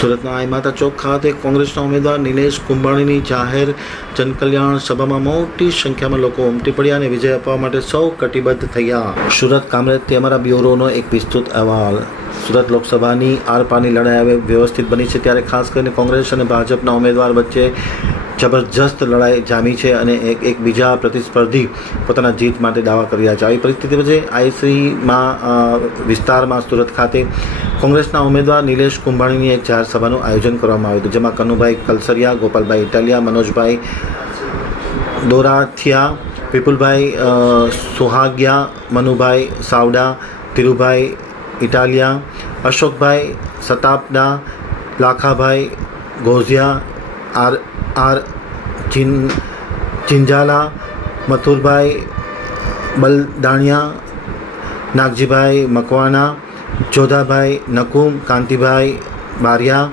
સુરતના આઈમાતા ચોક ખાતે કોંગ્રેસના ઉમેદવાર નિલેશ કુંભાણીની જાહેર જનકલ્યાણ સભામાં મોટી સંખ્યામાં લોકો ઉમટી પડ્યા અને વિજય આપવા માટે સૌ કટિબદ્ધ થયા. સુરત કામરેજથી અમારા બ્યુરોનો એક વિસ્તૃત અહેવાલ. સુરત લોકસભાની આરપારની લડાઈ હવે વ્યવસ્થિત બની છે ત્યારે ખાસ કરીને કોંગ્રેસ અને ભાજપના ઉમેદવાર વચ્ચે જબરજસ્ત લડાઈ જામી છે અને એક એક બીજા પ્રતિસ્પર્ધી પોતાના જીત માટે દાવા કરી રહ્યા છે. આવી પરિસ્થિતિ વચ્ચે આઈસીમાં વિસ્તારમાં સુરત ખાતે કોંગ્રેસના ઉમેદવાર નિલેશ કુંભાણીની એક જાહેર સભાનું આયોજન કરવામાં આવ્યું હતું, જેમાં કનુભાઈ કલસરિયા, ગોપાલભાઈ ઇટાલિયા, મનોજભાઈ દોરાથિયા વિપુલભાઈ સુહાગિયા, મનુભાઈ સાવડા, ધીરુભાઈ ઇટાલિયા, અશોકભાઈ સતાપડા, લાખાભાઈ ગોઝિયા, આર આર ચિન ચિંજાલા મથુરભાઈ બલદાણિયા, નાગજીભાઈ મકવાના જોધાભાઈ નકુમ, કાંતિભાઈ બારિયા,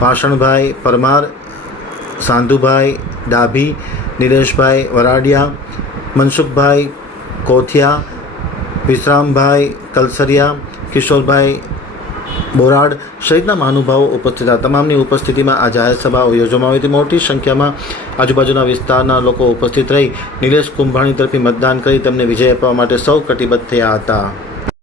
પાષણભાઈ પરમાર, સાંધુભાઈ ડાભી, નિલેશભાઈ વરાડિયા, મનસુખભાઈ કોથિયા, વિશ્રામભાઈ કલસરિયા, કિશોરભાઈ બોરાડ સહિતના મહાનુભાવો ઉપસ્થિત હતા. તમામની ઉપસ્થિતિમાં આ જાહેર સભાઓ યોજવામાં આવી હતી. મોટી સંખ્યામાં આજુબાજુના વિસ્તારના લોકો ઉપસ્થિત રહી નિલેશ કુંભાણી તરફી મતદાન કરી તેમને વિજય આપવા માટે સૌ કટિબદ્ધ થયા હતા.